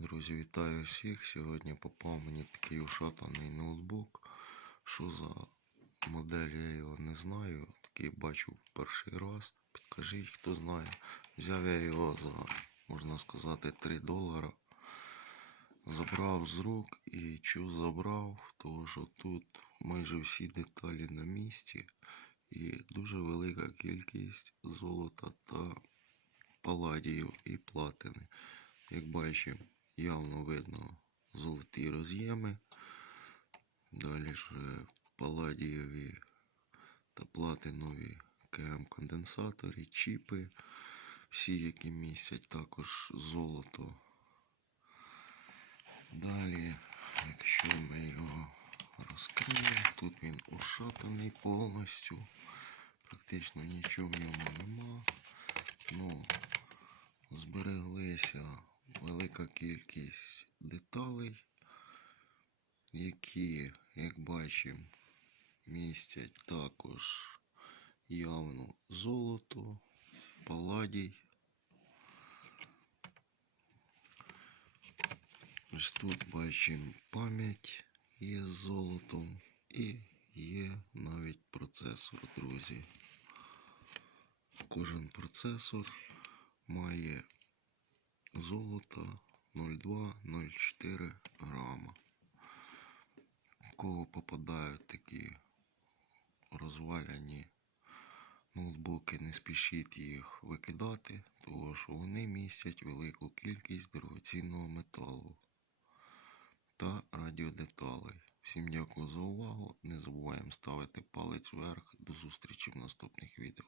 Друзі, вітаю всіх. Сьогодні попав мені такий ушатаний ноутбук. Що за модель, я його не знаю. Такий бачу перший раз. Підкажіть, хто знає. Взяв я його за, можна сказати, 3 долара. Забрав з рук і що забрав, тому що тут майже всі деталі на місці і дуже велика кількість золота та паладію і платини. Як бачимо, явно видно золоті роз'єми. Далі ж е, паладієві та платинові КМ конденсатори, чіпи, всі, які містять також золото. Далі, якщо ми його розкриємо, тут він ушатаний повністю. Практично нічого в ньому нема. Ну, збереглися велика кількість деталей, які, як бачимо, містять також явно золото, паладій. Ось тут бачимо пам'ять є з золотом і є навіть процесор, друзі. Кожен процесор має золото 0,2-0,4 грама. У кого попадають такі розваляні ноутбуки, не спішіть їх викидати, тому що вони містять велику кількість дорогоцінного металу та радіодеталей. Всім дякую за увагу. Не забуваємо ставити палець вверх. До зустрічі в наступних відео.